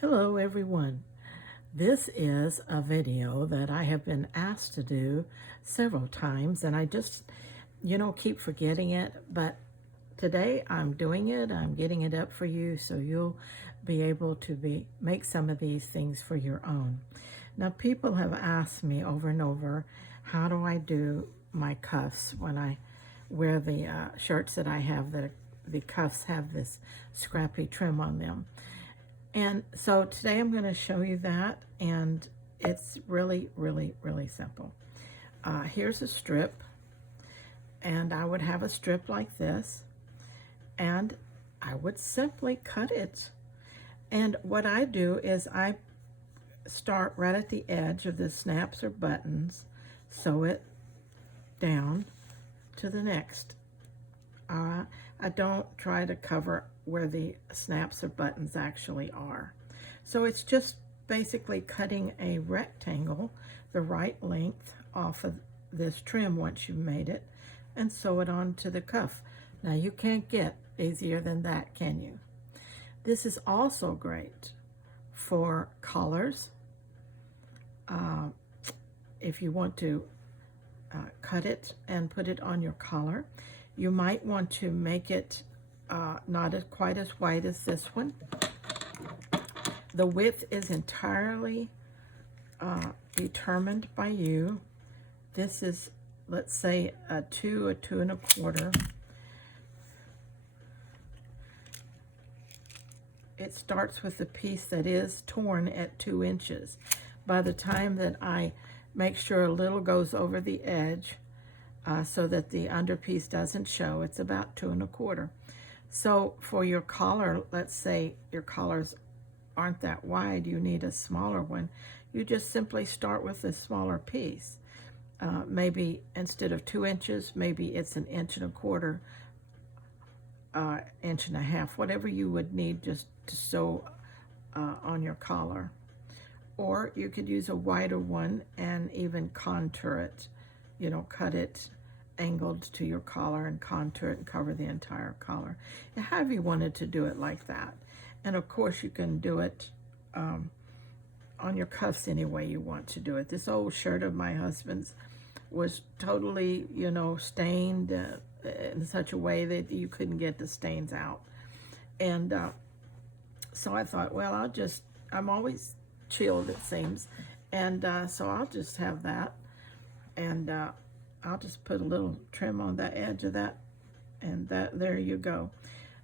Hello everyone. This is a video that I have been asked to do several times and I just, keep forgetting it, but today I'm doing it. I'm getting it up for you so you'll be able to make some of these things for your own. Now people have asked me over and over, how do I do my cuffs when I wear the shirts that I have that the cuffs have this scrappy trim on them. And so today I'm going to show you that, and it's really, really, really simple. Here's a strip, and I would have a strip like this, and I would simply cut it. And what I do is I start right at the edge of the snaps or buttons, sew it down to the next. I don't try to cover where the snaps or buttons actually are. So it's just basically cutting a rectangle the right length off of this trim once you've made it and sew it onto the cuff. Now you can't get easier than that, can you? This is also great for collars. If you want to cut it and put it on your collar, you might want to make it not quite as wide as this one. The width is entirely determined by you. This is, let's say, a 2 1/4. It starts with the piece that is torn at 2 inches. By the time that I make sure a little goes over the edge, so that the underpiece doesn't show, it's about 2 1/4. So for your collar, let's say your collars aren't that wide, you need a smaller one. You just simply start with a smaller piece. Maybe instead of 2 inches, maybe it's 1 1/4 inch, 1.5 inch, whatever you would need just to sew on your collar. Or you could use a wider one and even contour it, cut it angled to your collar and contour it and cover the entire collar. And however you wanted to do it like that. And of course you can do it on your cuffs any way you want to do it. This old shirt of my husband's was totally, stained in such a way that you couldn't get the stains out. And so I thought, well, I'm always chilled, it seems. And so I'll just have that. And I'll just put a little trim on the edge of that, and there you go.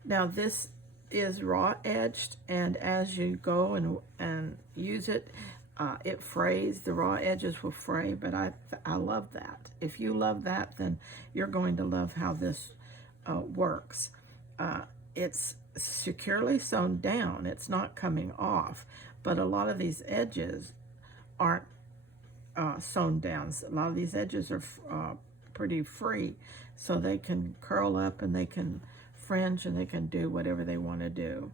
Now this is raw edged, and as you go and use it, it frays. The raw edges will fray, but I love that. If you love that, then you're going to love how this works. It's securely sewn down. It's not coming off, but a lot of these edges aren't sewn down. A lot of these edges are pretty free, so they can curl up and they can fringe and they can do whatever they want to do.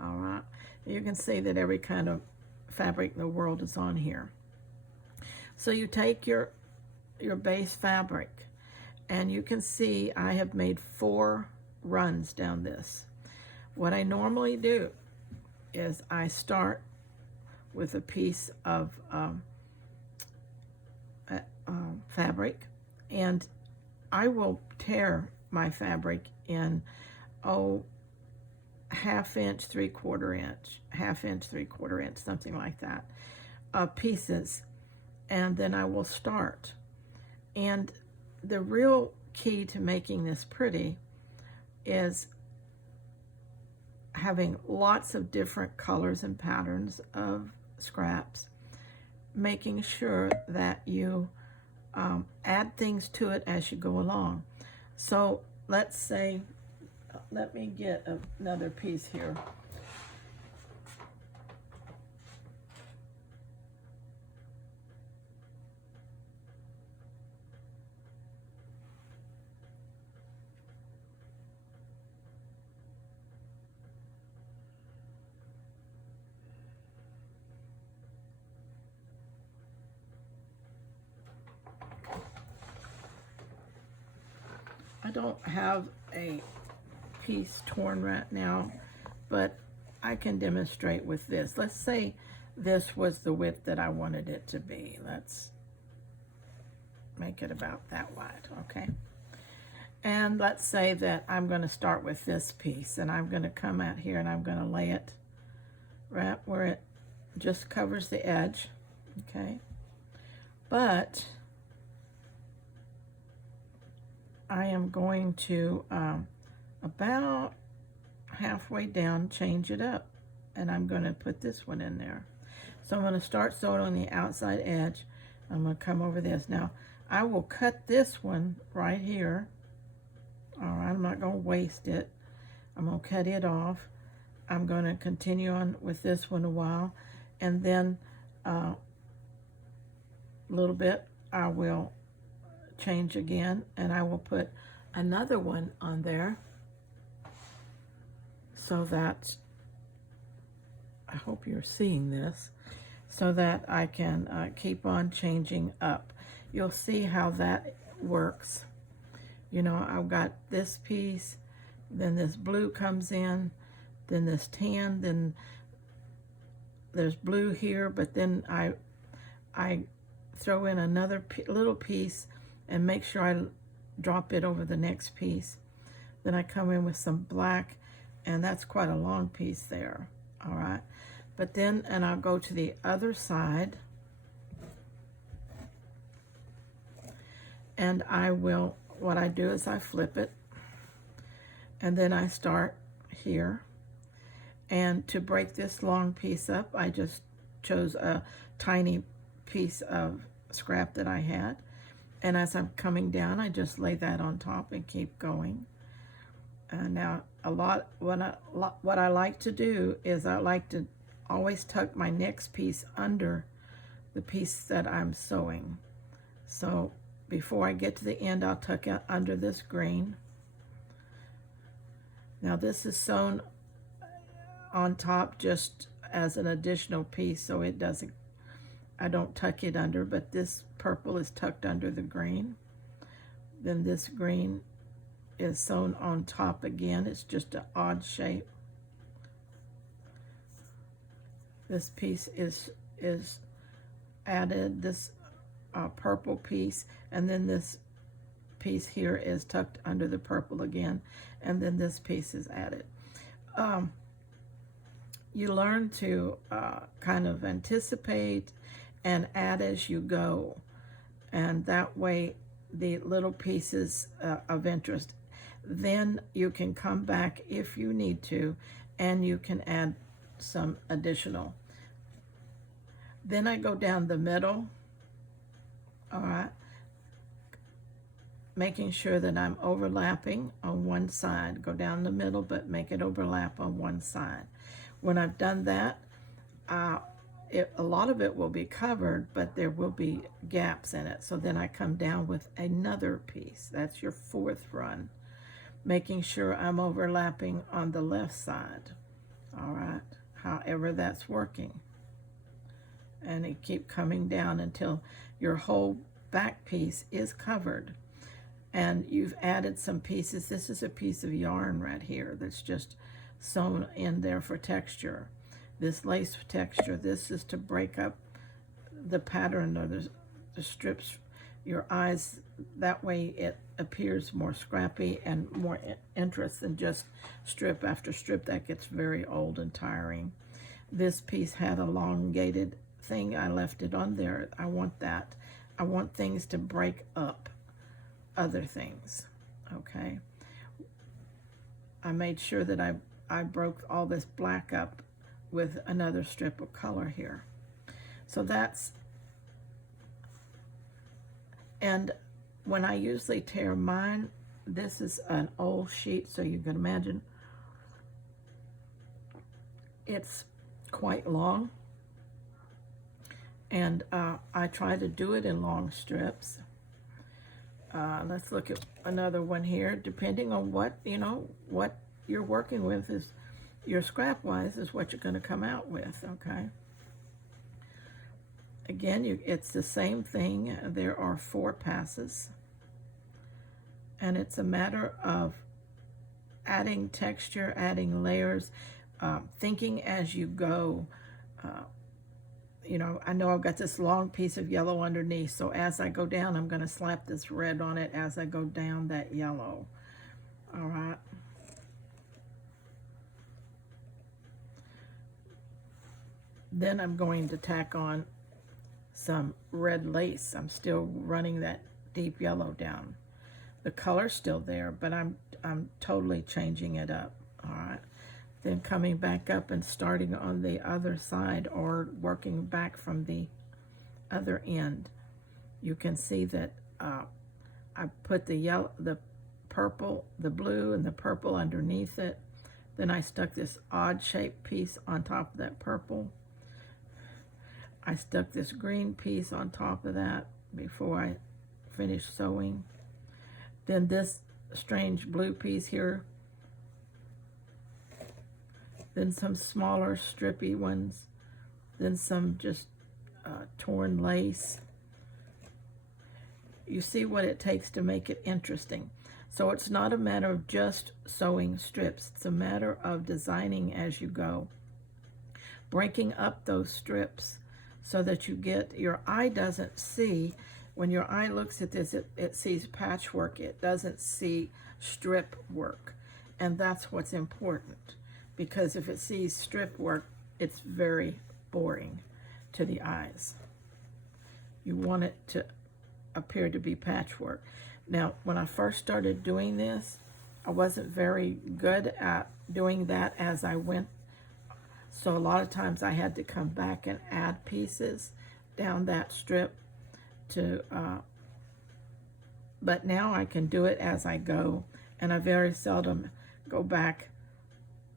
All right, you can see that every kind of fabric in the world is on here. So you take your base fabric, and you can see I have made 4 runs down this. What I normally do is I start with a piece of fabric, and I will tear my fabric in 1/2 inch, 3/4 inch, 1/2 inch, 3/4 inch, something like that, pieces, and then I will start. And the real key to making this pretty is having lots of different colors and patterns of scraps, making sure that you add things to it as you go along. So let's say, let me get another piece here. I don't have a piece torn right now, but I can demonstrate with this. Let's say this was the width that I wanted it to be. Let's make it about that wide, okay? And let's say that I'm going to start with this piece, and I'm going to come out here and I'm going to lay it right where it just covers the edge, okay? But I am going to about halfway down change it up, and I'm going to put this one in there. So I'm going to start sewing on the outside edge. I'm going to come over this. Now I will cut this one right here. All right, I'm not going to waste it. I'm going to cut it off. I'm going to continue on with this one a while, and then a little bit I will change again, and I will put another one on there so that, I hope you're seeing this, so that I can keep on changing up. You'll see how that works. You know, I've got this piece, then this blue comes in, then this tan, then there's blue here, but then I throw in another little piece and make sure I drop it over the next piece. Then I come in with some black, and that's quite a long piece there, all right? But then, and I'll go to the other side, and I will, what I do is I flip it, and then I start here. And to break this long piece up, I just chose a tiny piece of scrap that I had. And as I'm coming down, I just lay that on top and keep going. Now, what I like to do is I like to always tuck my next piece under the piece that I'm sewing. So before I get to the end, I'll tuck it under this green. Now this is sewn on top just as an additional piece, so it doesn't, I don't tuck it under, but this purple is tucked under the green. Then this green is sewn on top again. It's just an odd shape. This piece is added, this purple piece, and then this piece here is tucked under the purple again, and then this piece is added. You learn to kind of anticipate and add as you go, and that way the little pieces of interest, then you can come back if you need to, and you can add some additional. Then I go down the middle, all right, making sure that I'm overlapping on one side. Go down the middle, but make it overlap on one side. When I've done that, a lot of it will be covered, but there will be gaps in it. So then I come down with another piece. That's your fourth run, making sure I'm overlapping on the left side. All right, however that's working. And you keep coming down until your whole back piece is covered. And you've added some pieces. This is a piece of yarn right here that's just sewn in there for texture. This lace texture, this is to break up the pattern or the strips, your eyes. That way it appears more scrappy and more interest than just strip after strip. That gets very old and tiring. This piece had elongated thing. I left it on there. I want that. I want things to break up other things, okay? I made sure that I broke all this black up with another strip of color here. So that's, and when I usually tear mine, this is an old sheet, so you can imagine it's quite long. And I try to do it in long strips. Let's look at another one here. Depending on what, you know, what you're working with is, your scrap wise is what you're going to come out with, okay? Again, it's the same thing. There are 4 passes. And it's a matter of adding texture, adding layers. thinking as you go. You know, I know I've got this long piece of yellow underneath, so as I go down, I'm going to slap this red on it as I go down that yellow. All right. Then I'm going to tack on some red lace. I'm still running that deep yellow down. The color's still there, but I'm totally changing it up. All right. Then coming back up and starting on the other side, or working back from the other end. You can see that I put the yellow, the purple, the blue and the purple underneath it. Then I stuck this odd shaped piece on top of that purple. I stuck this green piece on top of that before I finished sewing. Then this strange blue piece here. Then some smaller strippy ones. Then some just torn lace. You see what it takes to make it interesting. So it's not a matter of just sewing strips. It's a matter of designing as you go. Breaking up those strips so that you get, your eye doesn't see, when your eye looks at this, it sees patchwork. It doesn't see strip work. And that's what's important. Because if it sees strip work, it's very boring to the eyes. You want it to appear to be patchwork. Now, when I first started doing this, I wasn't very good at doing that as I went. So a lot of times I had to come back and add pieces down that strip to, but now I can do it as I go, and I very seldom go back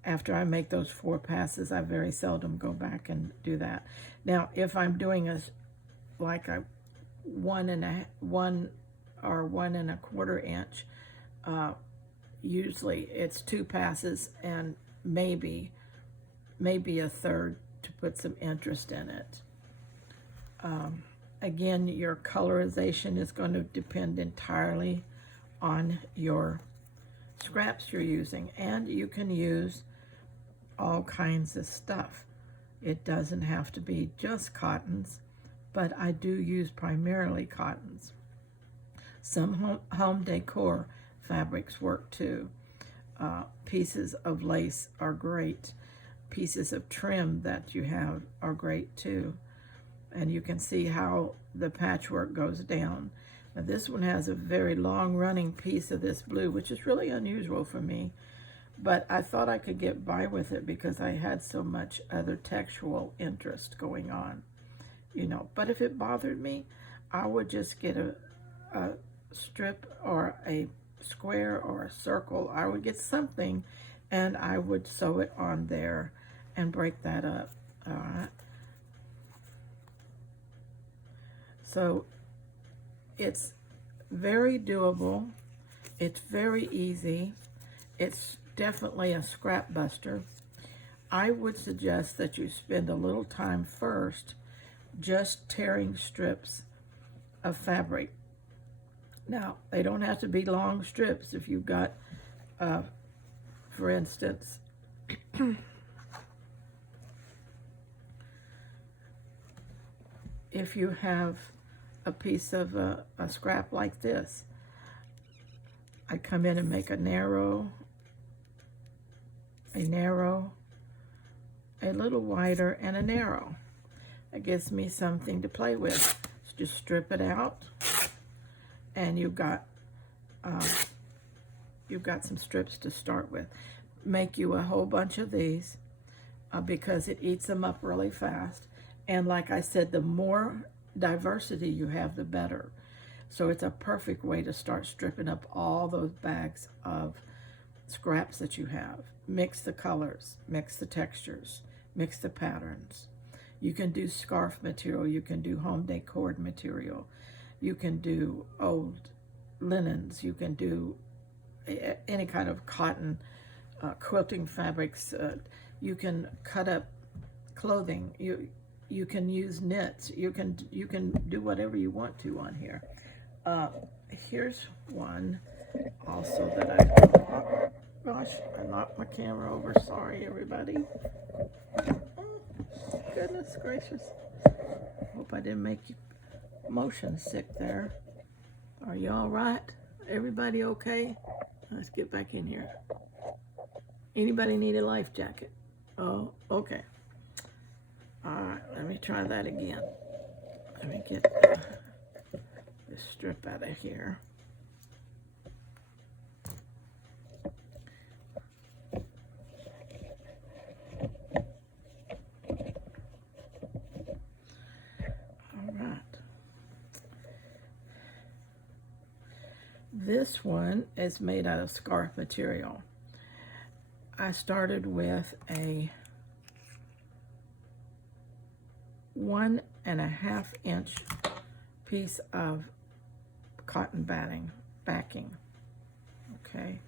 after I make those 4 passes. I very seldom go back and do that. Now, if I'm doing like a 1 or 1¼ inch, usually it's 2 passes and maybe a third to put some interest in it. Again, your colorization is going to depend entirely on your scraps you're using, and you can use all kinds of stuff. It doesn't have to be just cottons, but I do use primarily cottons. Some home decor fabrics work too. Pieces of lace are great. Pieces of trim that you have are great too. And you can see how the patchwork goes down. Now this one has a very long running piece of this blue, which is really unusual for me. But I thought I could get by with it because I had so much other textual interest going on. You know, but if it bothered me, I would just get a strip or a square or a circle. I would get something and I would sew it on there and break that up. All right. So it's very doable. It's very easy. It's definitely a scrap buster. I would suggest that you spend a little time first just tearing strips of fabric. Now, they don't have to be long strips. If you've got, for instance, if you have a piece of a scrap like this, I come in and make a narrow, a little wider, and a narrow. That gives me something to play with. So just strip it out, and you've got some strips to start with. Make you a whole bunch of these because it eats them up really fast. And like I said, the more diversity you have, the better. So it's a perfect way to start stripping up all those bags of scraps that you have. Mix the colors, mix the textures, mix the patterns. You can do scarf material, you can do home decor material, you can do old linens, you can do any kind of cotton, quilting fabrics. You can cut up clothing. You can use knits. You can do whatever you want to on here. Here's one also that I gosh, I knocked my camera over. Sorry, everybody. Oh, goodness gracious. Hope I didn't make you motion sick there. Are you all right? Everybody okay? Let's get back in here. Anybody need a life jacket? Oh, okay. All right, let me try that again. Let me get this strip out of here. All right. This one is made out of scarf material. I started with a 1.5 inch piece of cotton backing. Okay,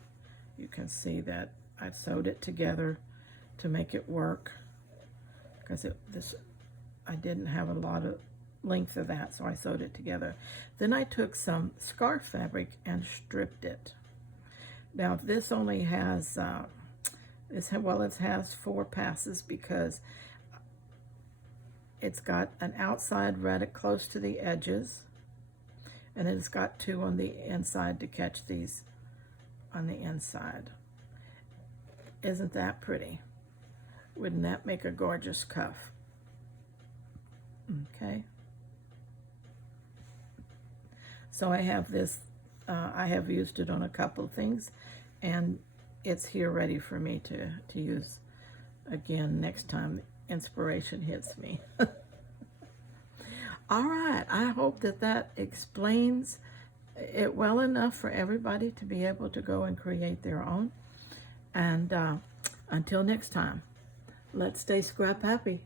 you can see that I sewed it together to make it work because I didn't have a lot of length of that, so I sewed it together. Then I took some scarf fabric and stripped it. Now this only has it has 4 passes because it's got an outside right close to the edges, and it's got 2 on the inside to catch these on the inside. Isn't that pretty? Wouldn't that make a gorgeous cuff? Okay. So I have this, I have used it on a couple of things, and it's here ready for me to use again next time inspiration hits me. All right, I hope that explains it well enough for everybody to be able to go and create their own. And until next time, let's stay scrap happy.